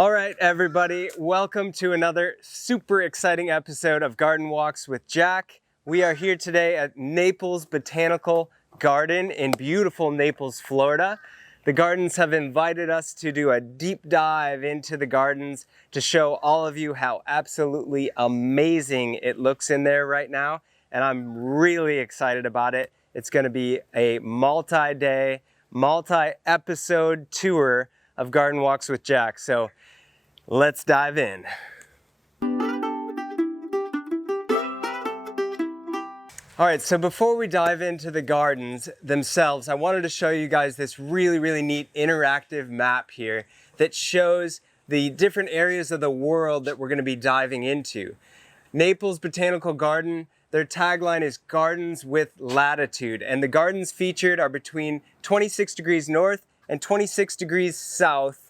All right, everybody, welcome to another super exciting episode of Garden Walks with Jack. We are here today at Naples Botanical Garden in beautiful Naples, Florida. The gardens have invited us to do a deep dive into the gardens to show all of you how absolutely amazing it looks in there right now. And I'm really excited about it. It's going to be a multi-day, multi-episode tour of Garden Walks with Jack. So let's dive in. All right, so before we dive into the gardens themselves, I wanted to show you guys this really neat interactive map here that shows the different areas of the world that we're going to be diving into. Naples Botanical Garden, their tagline is Gardens with Latitude, and the gardens featured are between 26 degrees north and 26 degrees south,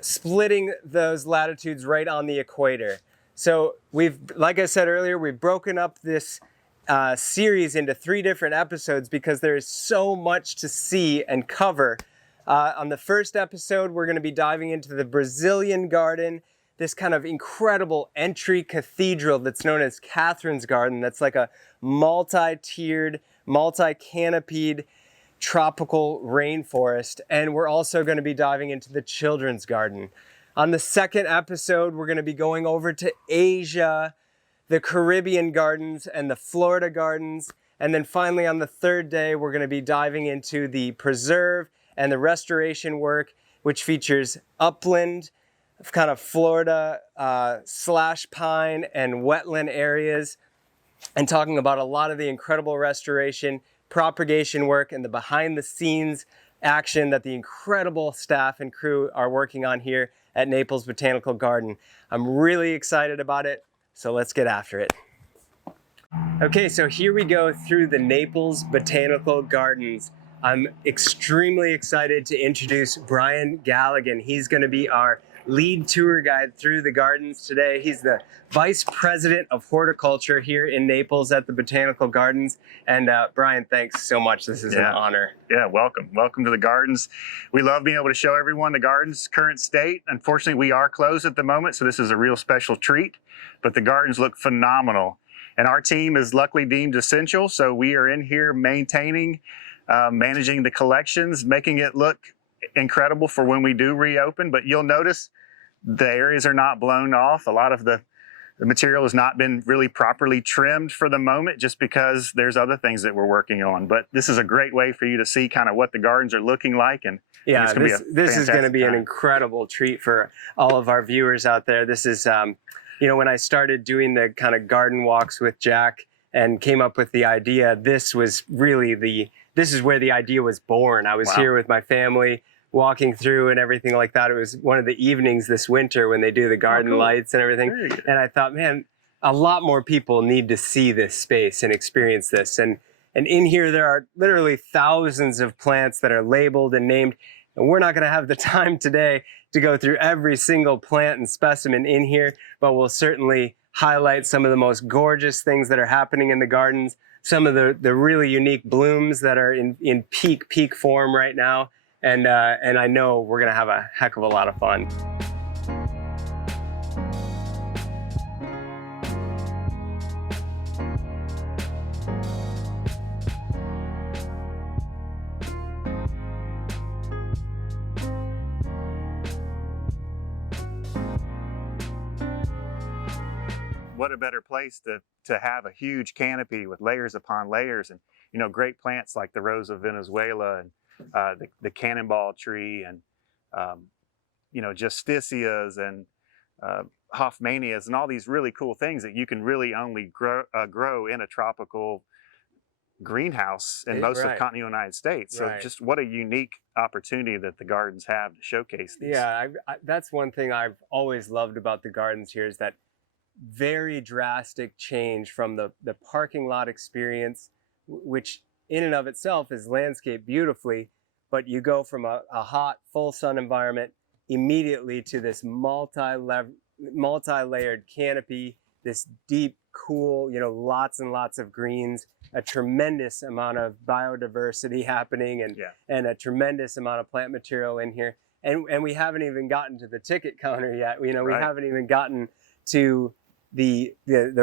splitting those latitudes right on the equator. So like I said earlier, we've broken up this series into 3 different episodes because there is so much to see and cover. On the first episode, we're going to be diving into the Brazilian garden, this kind of incredible entry cathedral that's known as Catherine's Garden. That's like a multi-tiered, multi-canopied tropical rainforest. And we're also going to be diving into the children's garden. On the second episode, we're going to be going over to Asia, the Caribbean gardens and the Florida gardens. And then finally on the third day, we're going to be diving into the preserve and the restoration work, which features upland, kind of Florida slash pine and wetland areas, and talking about a lot of the incredible restoration, propagation work, and the behind the scenes action that the incredible staff and crew are working on here at Naples Botanical Garden. I'm really excited about it. So let's get after it. Okay, so here we go through the Naples Botanical Gardens. I'm extremely excited to introduce Brian Galligan. He's going to be our lead tour guide through the gardens today. He's the Vice President of Horticulture here in Naples at the Botanical Gardens. And Brian, thanks so much. This is an honor. Yeah, welcome. Welcome to the gardens. We love being able to show everyone the garden's current state. Unfortunately, we are closed at the moment, so this is a real special treat. But the gardens look phenomenal. And our team is luckily deemed essential, so we are in here maintaining, managing the collections, making it look incredible for when we do reopen. But you'll notice the areas are not blown off. A lot of the material has not been really properly trimmed for the moment just because there's other things that we're working on. But this is a great way for you to see kind of what the gardens are looking like. And yeah, this is going to be an incredible treat for all of our viewers out there. This is, you know, when I started doing the kind of garden walks with Jack and came up with the idea, this was really this is where the idea was born. I was here with my family walking through and everything like that. It was one of the evenings this winter when they do the garden lights and everything. And I thought, man, a lot more people need to see this space and experience this. And in here, there are literally thousands of plants that are labeled and named. And we're not going to have the time today to go through every single plant and specimen in here, but we'll certainly highlight some of the most gorgeous things that are happening in the gardens, some of the really unique blooms that are in peak form right now. And I know we're going to have a heck of a lot of fun. What a better place to have a huge canopy with layers upon layers, and you know, great plants like the Rose of Venezuela and the cannonball tree, and you know, justicias and hoffmanias, and all these really cool things that you can really only grow in a tropical greenhouse in most of the continental United States. So just what a unique opportunity that the gardens have to showcase these. Yeah, that's one thing I've always loved about the gardens here, is that very drastic change from the parking lot experience, which in and of itself is landscaped beautifully, but you go from a hot, full sun environment immediately to this multi-layered canopy, this deep, cool, you know, lots and lots of greens, a tremendous amount of biodiversity happening, and a tremendous amount of plant material in here. and we haven't even gotten to the ticket counter yet. We Right. haven't even gotten to the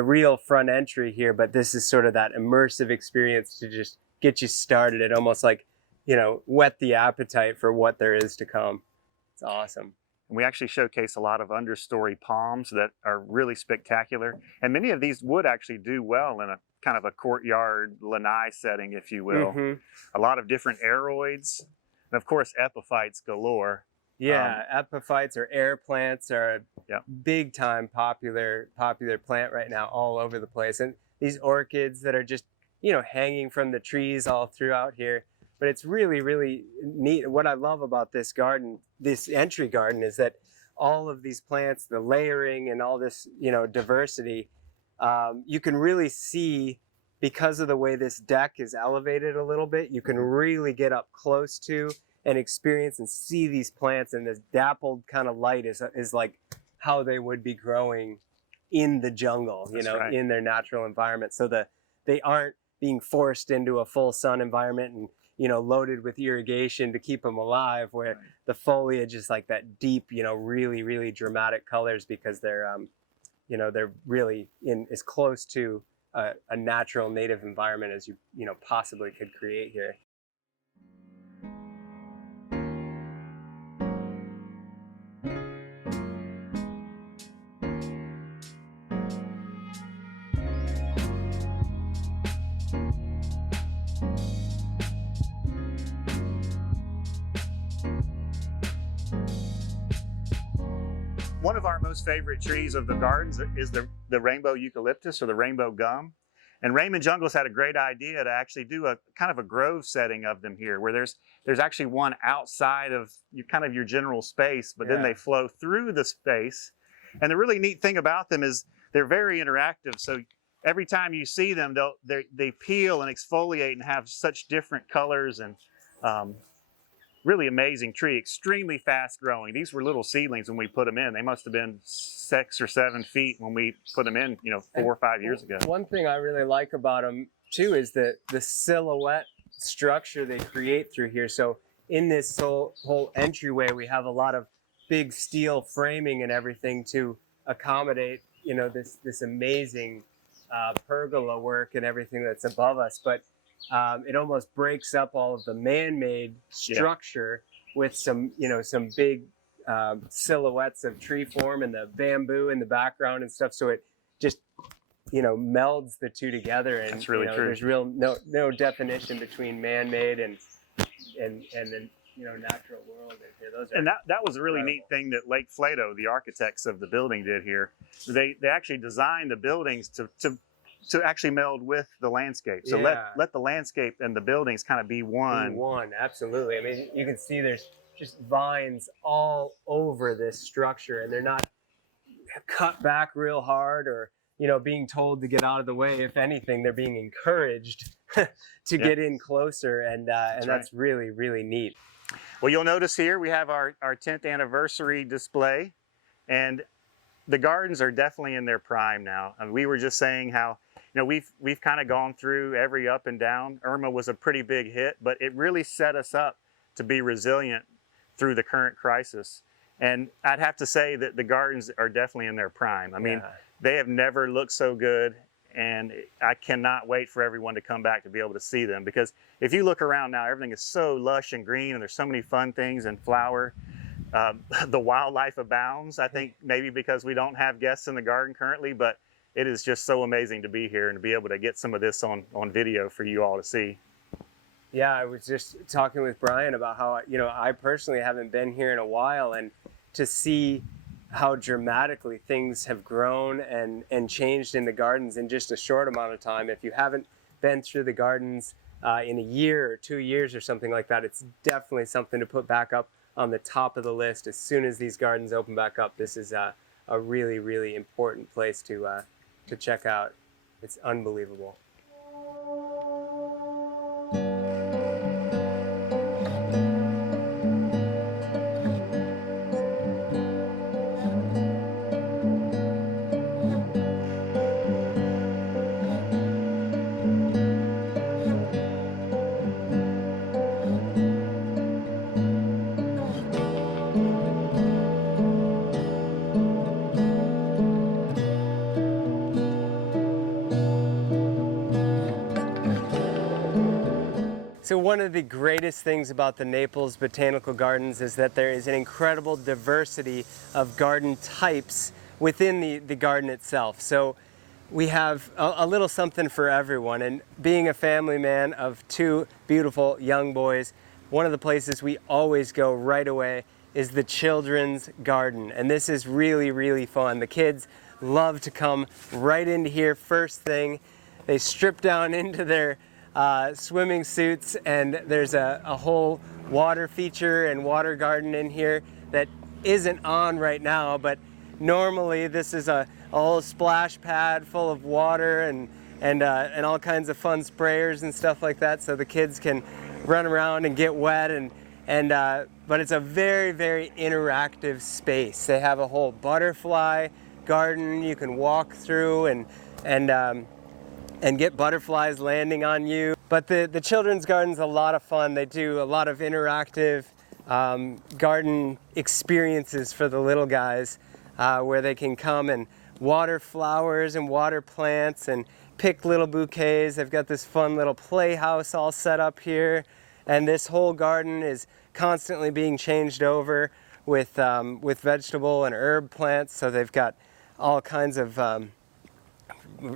real front entry here, but this is sort of that immersive experience to just get you started. It almost like, whet the appetite for what there is to come. It's awesome. And we actually showcase a lot of understory palms that are really spectacular. And many of these would actually do well in a kind of a courtyard lanai setting, if you will. Mm-hmm. A lot of different aeroids, and of course epiphytes galore. Yeah, epiphytes or air plants are Yeah. big time popular plant right now all over the place. And these orchids that are just, hanging from the trees all throughout here. But it's really, really neat. What I love about this garden, this entry garden, is that all of these plants, the layering and all this, diversity, you can really see, because of the way this deck is elevated a little bit, you can really get up close to and experience and see these plants, and this dappled kind of light is like how they would be growing in the jungle, That's right. in their natural environment. So they aren't being forced into a full sun environment and, loaded with irrigation to keep them alive, where Right. the foliage is like that deep, really, really dramatic colors, because they're really in as close to a natural native environment as you possibly could create here. One of our most favorite trees of the gardens is the rainbow eucalyptus, or the rainbow gum. And Raymond Jungles had a great idea to actually do a kind of a grove setting of them here, where there's actually one outside of your general space, but then Yeah. they flow through the space. And the really neat thing about them is they're very interactive. So every time you see them, they peel and exfoliate and have such different colors, and really amazing tree, extremely fast growing. These were little seedlings when we put them in. They must have been 6 or 7 feet when we put them in, 4 or 5 years ago. One thing I really like about them too is the silhouette structure they create through here. So in this whole entryway, we have a lot of big steel framing and everything to accommodate, this amazing pergola work and everything that's above us. But it almost breaks up all of the man-made structure with some big silhouettes of tree form and the bamboo in the background and stuff. So it just, melds the two together, and That's really true. there's no definition between man-made and the natural world in here. Those are And that was a really incredible. neat thing that Lake Flato, the architects of the building, did here. They actually designed the buildings to actually meld with the landscape. So Yeah. let the landscape and the buildings kind of be one. One, absolutely. I mean, you can see there's just vines all over this structure, and they're not cut back real hard or being told to get out of the way. If anything, they're being encouraged to get in closer, and that's really, really neat. Well, you'll notice here we have our 10th anniversary display, and the gardens are definitely in their prime now. And we were just saying how we've kind of gone through every up and down. Irma was a pretty big hit, but it really set us up to be resilient through the current crisis. And I'd have to say that the gardens are definitely in their prime. I mean, they have never looked so good, and I cannot wait for everyone to come back to be able to see them, because if you look around now, everything is so lush and green, and there's so many fun things and flower. The wildlife abounds, I think, maybe because we don't have guests in the garden currently, but it is just so amazing to be here and to be able to get some of this on video for you all to see. Yeah, I was just talking with Brian about how, I personally haven't been here in a while, and to see how dramatically things have grown and changed in the gardens in just a short amount of time. If you haven't been through the gardens in a year or 2 years or something like that, it's definitely something to put back up on the top of the list. As soon as these gardens open back up, this is a really, really important place to check out. It's unbelievable. So one of the greatest things about the Naples Botanical Gardens is that there is an incredible diversity of garden types within the garden itself. So we have a little something for everyone. And being a family man of two beautiful young boys, one of the places we always go right away is the children's garden. And this is really, really fun. The kids love to come right into here first thing. They strip down into their swimming suits, and there's a whole water feature and water garden in here that isn't on right now, but normally this is a whole splash pad full of water and all kinds of fun sprayers and stuff like that, so the kids can run around and get wet, but it's a very, very interactive space. They have a whole butterfly garden you can walk through and get butterflies landing on you. But the children's garden's a lot of fun. They do a lot of interactive garden experiences for the little guys where they can come and water flowers and water plants and pick little bouquets. They've got this fun little playhouse all set up here. And this whole garden is constantly being changed over with vegetable and herb plants. So they've got all kinds of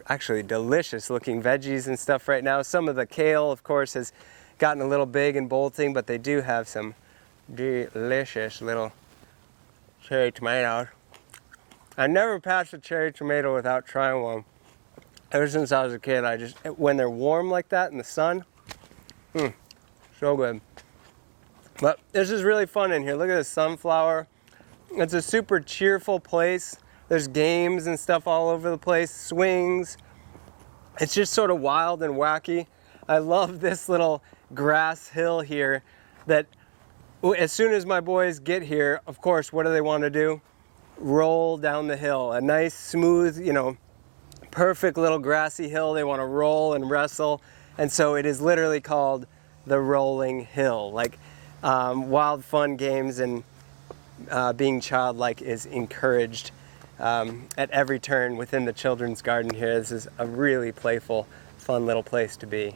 actually delicious looking veggies and stuff right now. Some of the kale, of course, has gotten a little big and bolting, but they do have some delicious little cherry tomatoes. I never passed a cherry tomato without trying one. Ever since I was a kid, when they're warm like that in the sun, so good. But this is really fun in here. Look at this sunflower. It's a super cheerful place. There's games and stuff all over the place, swings. It's just sort of wild and wacky. I love this little grass hill here that as soon as my boys get here, of course, what do they want to do? Roll down the hill. A nice, smooth, perfect little grassy hill. They want to roll and wrestle. And so it is literally called the rolling hill. Like wild fun games and being childlike is encouraged at every turn within the children's garden here. This is a really playful, fun little place to be.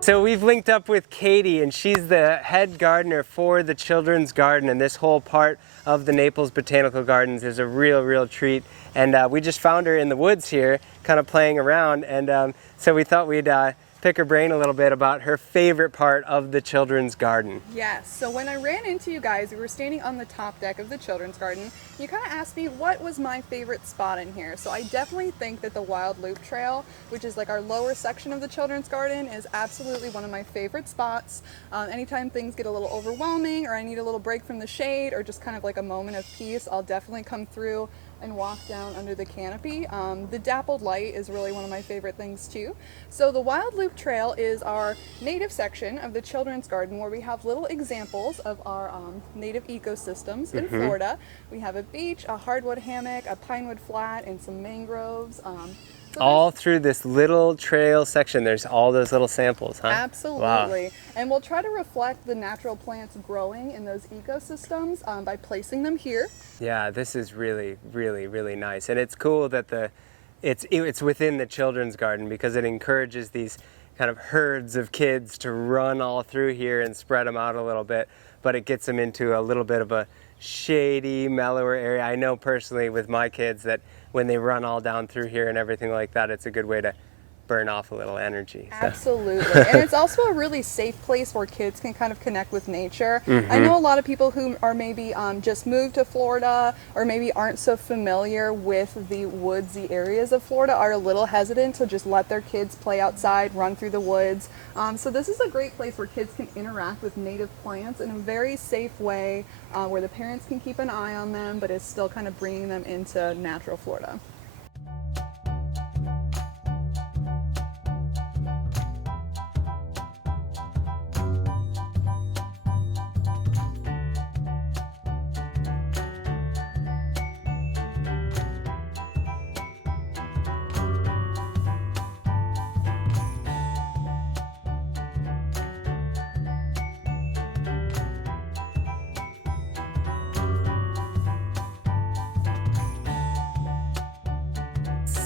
So we've linked up with Katie, and she's the head gardener for the children's garden, and this whole part of the Naples Botanical Gardens is a real treat. And we just found her in the woods here, kind of playing around, and so we thought we'd pick her brain a little bit about her favorite part of the children's garden. Yes, so when I ran into you guys, we were standing on the top deck of the children's garden. You kind of asked me what was my favorite spot in here. So I definitely think that the Wild Loop Trail, which is like our lower section of the children's garden, is absolutely one of my favorite spots. Anytime things get a little overwhelming or I need a little break from the shade or just kind of like a moment of peace, I'll definitely come through and walk down under the canopy. The dappled light is really one of my favorite things too. So the Wild Loop Trail is our native section of the children's garden where we have little examples of our native ecosystems in Florida. We have a beach, a hardwood hammock, a pinewood flat, and some mangroves. All through this little trail section, there's all those little samples, huh? Absolutely. Wow. And we'll try to reflect the natural plants growing in those ecosystems by placing them here. Yeah, this is really nice. And it's cool that it's within the children's garden because it encourages these kind of herds of kids to run all through here and spread them out a little bit, but it gets them into a little bit of a shady, mellower area. I know personally with my kids that when they run all down through here and everything like that, it's a good way to burn off a little energy. So. Absolutely. And it's also a really safe place where kids can kind of connect with nature. I know a lot of people who are maybe just moved to Florida or maybe aren't so familiar with the woodsy areas of Florida are a little hesitant to just let their kids play outside, run through the woods. So this is a great place where kids can interact with native plants in a very safe way where the parents can keep an eye on them, but is still kind of bringing them into natural Florida.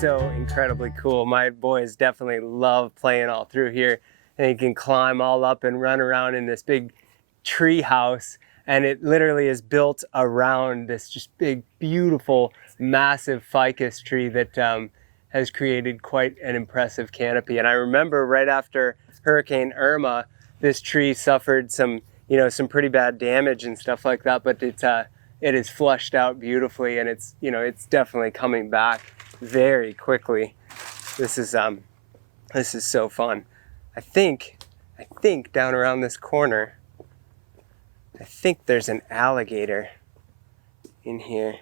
so incredibly cool. My boys definitely love playing all through here, and you can climb all up and run around in this big tree house, and it literally is built around this just big, beautiful, massive ficus tree that has created quite an impressive canopy. And I remember right after Hurricane Irma, this tree suffered some, some pretty bad damage and stuff like that, but it is flushed out beautifully, and it's definitely coming back very quickly. This is so fun. I think down around this corner, I think there's an alligator in here.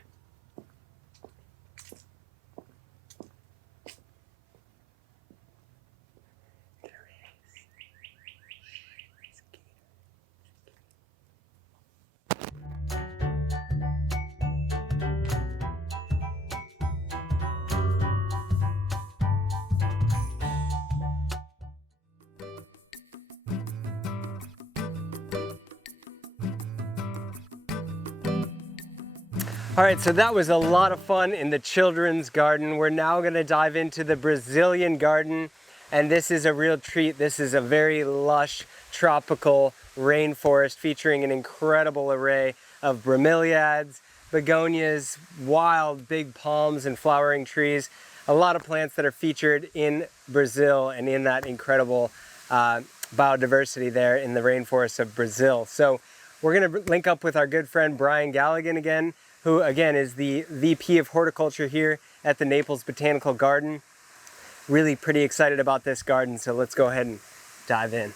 All right, so that was a lot of fun in the children's garden. We're now gonna dive into the Brazilian garden, and this is a real treat. This is a very lush tropical rainforest featuring an incredible array of bromeliads, begonias, wild big palms and flowering trees. A lot of plants that are featured in Brazil and in that incredible biodiversity there in the rainforests of Brazil. So we're gonna link up with our good friend Brian Galligan again, who again is the VP of Horticulture here at the Naples Botanical Garden. Really pretty excited about this garden, so let's go ahead and dive in.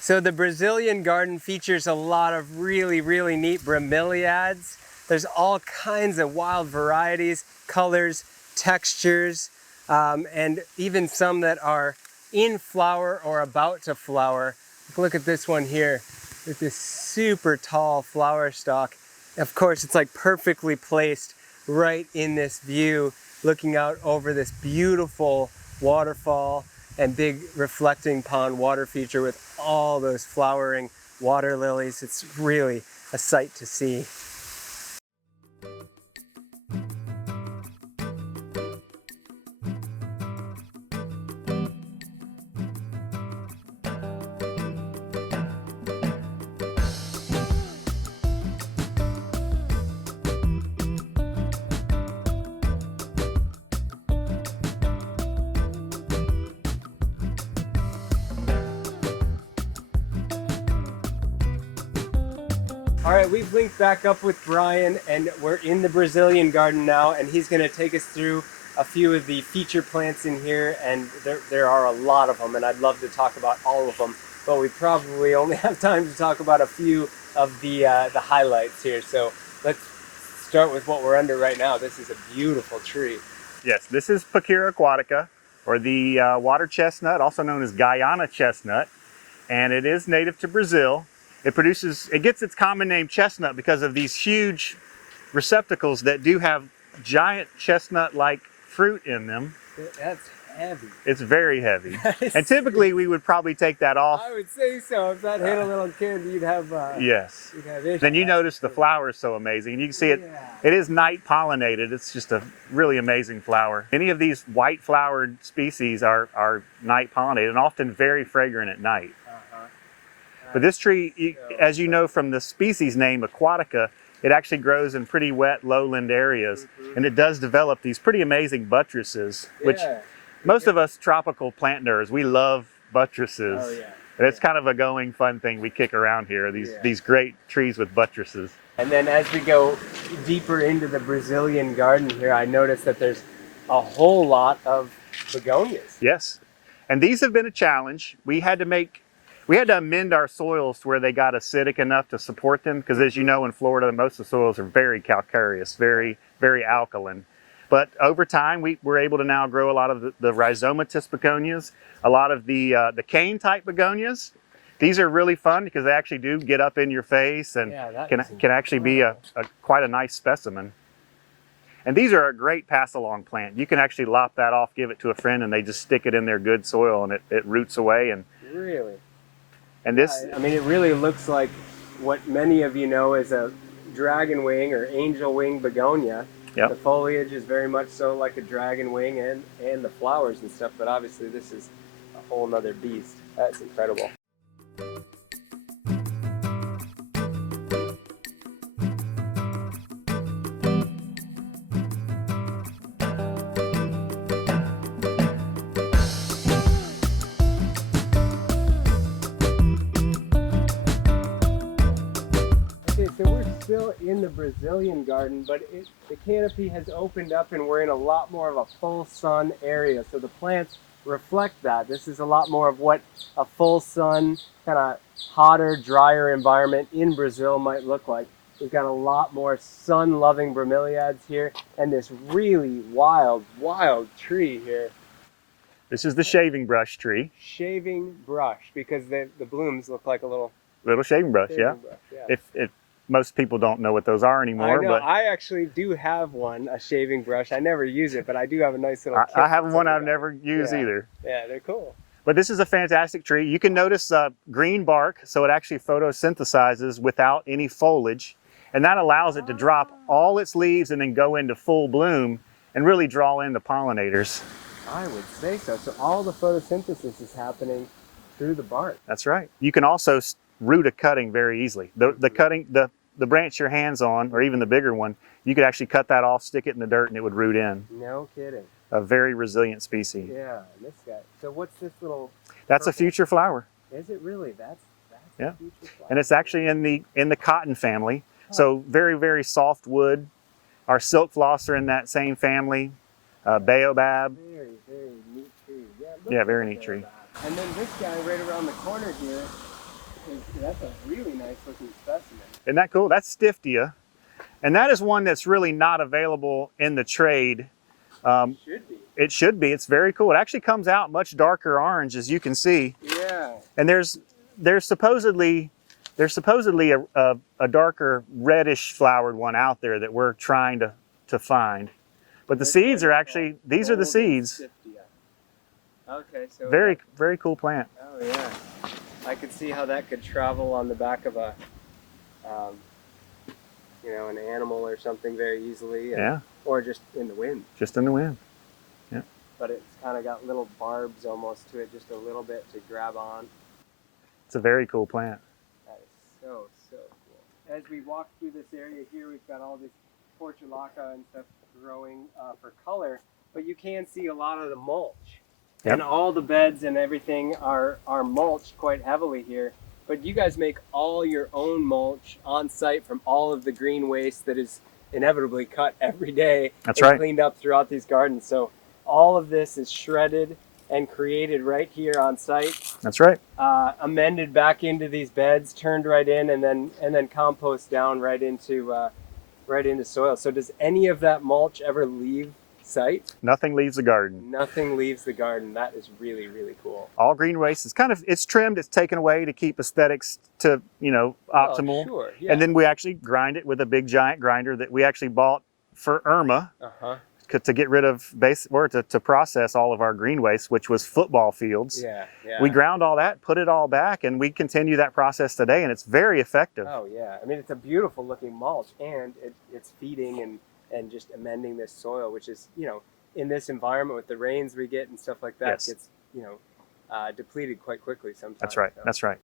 So the Brazilian garden features a lot of really, really neat bromeliads. There's all kinds of wild varieties, colors, textures, and even some that are in flower or about to flower. Look at this one here with this super tall flower stalk. Of course, it's like perfectly placed right in this view, looking out over this beautiful waterfall and big reflecting pond water feature with all those flowering water lilies. It's really a sight to see. All right, we've linked back up with Brian, and we're in the Brazilian garden now, and he's gonna take us through a few of the feature plants in here, and there are a lot of them, and I'd love to talk about all of them, but we probably only have time to talk about a few of the highlights here. So let's start with what we're under right now. This is a beautiful tree. Yes, this is Pachyra aquatica, or the water chestnut, also known as Guyana chestnut, and it is native to Brazil. It gets its common name chestnut because of these huge receptacles that do have giant chestnut-like fruit in them. That's heavy. It's very heavy. And typically we would probably take that off. I would say so. If that hit a little kid, you'd have yes. You'd have issues. Then you notice the flower is so amazing. And you can see it. Yeah. It is night pollinated. It's just a really amazing flower. Any of these white flowered species are night pollinated and often very fragrant at night. But this tree, as you know from the species name aquatica, it actually grows in pretty wet lowland areas, and it does develop these pretty amazing buttresses, which most of us tropical plant nerds, we love buttresses. Oh, yeah. And it's kind of a going fun thing we kick around here, these great trees with buttresses. And then as we go deeper into the Brazilian garden here, I noticed that there's a whole lot of begonias. Yes, and these have been a challenge. We had to amend our soils to where they got acidic enough to support them, because as you know, in Florida, most of the soils are very calcareous, very, very alkaline. But over time, we were able to now grow a lot of the rhizomatous begonias, a lot of the cane type begonias. These are really fun because they actually do get up in your face and can actually be quite a nice specimen. And these are a great pass-along plant. You can actually lop that off, give it to a friend, and they just stick it in their good soil, and it roots away. And really. And this, I mean, it really looks like what many of you know as a dragon wing or angel wing begonia. Yep. The foliage is very much so like a dragon wing, and the flowers and stuff, but obviously this is a whole nother beast. That's incredible. Okay, so we're still in the Brazilian garden, but the canopy has opened up and we're in a lot more of a full sun area. So the plants reflect that. This is a lot more of what a full sun, kind of hotter, drier environment in Brazil might look like. We've got a lot more sun-loving bromeliads here and this really wild, wild tree here. This is the shaving brush tree. Shaving brush, because the blooms look like a little Shaving brush, shaving yeah. brush, yeah. If most people don't know what those are anymore, I know. but I actually do have one, a shaving brush. I never use it, but I do have a nice little kit I have that one I've somebody never used Yeah. either. Yeah, they're cool. But this is a fantastic tree. You can notice green bark, so it actually photosynthesizes without any foliage, and that allows it to drop all its leaves and then go into full bloom and really draw in the pollinators. I would say so. So all the photosynthesis is happening through the bark. That's right. You can also root a cutting very easily. The branch your hands on, or even the bigger one, you could actually cut that off, stick it in the dirt, and it would root in. No kidding. A very resilient species. Yeah, this guy. So what's this little? That's a purple- future flower. Is it really? That's Yeah. a future flower. And it's actually in the cotton family. So very, very soft wood. Our silk floss are in that same family. Baobab. Very, very neat tree. Yeah, look very at neat that. tree. And then this guy right around the corner here, that's a really nice looking specimen. Isn't that cool? That's Stiftia. And that is one that's really not available in the trade. Should be. It should be. It's very cool. It actually comes out much darker orange, as you can see. Yeah. And there's supposedly a darker reddish flowered one out there that we're trying to find. But the seeds are actually, these are the seeds. Okay, so Very, very cool plant. oh yeah, I could see how that could travel on the back of a, an animal or something very easily. Yeah, Or just in the wind. just in the wind. But it's kind of got little barbs almost to it, just a little bit to grab on. It's a very cool plant. That is so, so cool. As we walk through this area here, we've got all this portulaca and stuff growing for color, but you can see a lot of the mulch. Yep. And all the beds and everything are mulched quite heavily here. But you guys make all your own mulch on site from all of the green waste that is inevitably cut every day. That's and right. cleaned up throughout these gardens. So all of this is shredded and created right here on site, That's right. amended back into these beds, turned right in, and then compost down right into soil. So does any of that mulch ever leave site? Nothing leaves the garden. Nothing leaves the garden. That is really, really cool. All green waste is it's trimmed, it's taken away to keep aesthetics to, optimal. Oh, sure. Yeah. And then we actually grind it with a big giant grinder that we actually bought for Irma to get rid of to process all of our green waste, which was football fields. Yeah. We ground all that, put it all back, and we continue that process today, and it's very effective. Oh yeah. I mean, it's a beautiful looking mulch, and it's feeding and just amending this soil, which is, in this environment with the rains we get and stuff like that, Yes. gets, depleted quite quickly sometimes. That's right. So. That's right.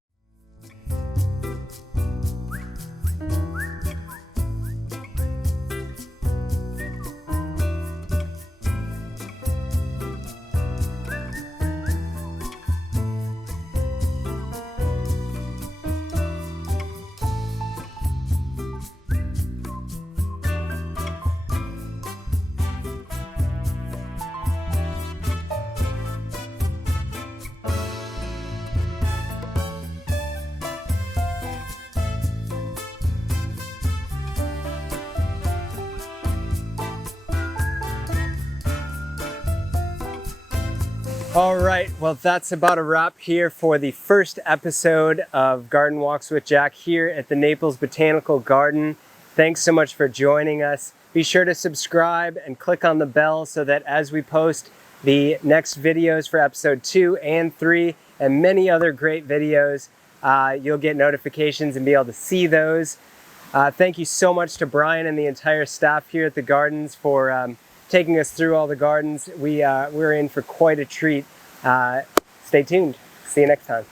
All right, well, that's about a wrap here for the first episode of Garden Walks with Jack here at the Naples Botanical Garden. Thanks so much for joining us. Be sure to subscribe and click on the bell so that as we post the next videos for episode 2 and 3 and many other great videos, you'll get notifications and be able to see those. Thank you so much to Brian and the entire staff here at the gardens for taking us through all the gardens. We're in for quite a treat. Stay tuned. See you next time.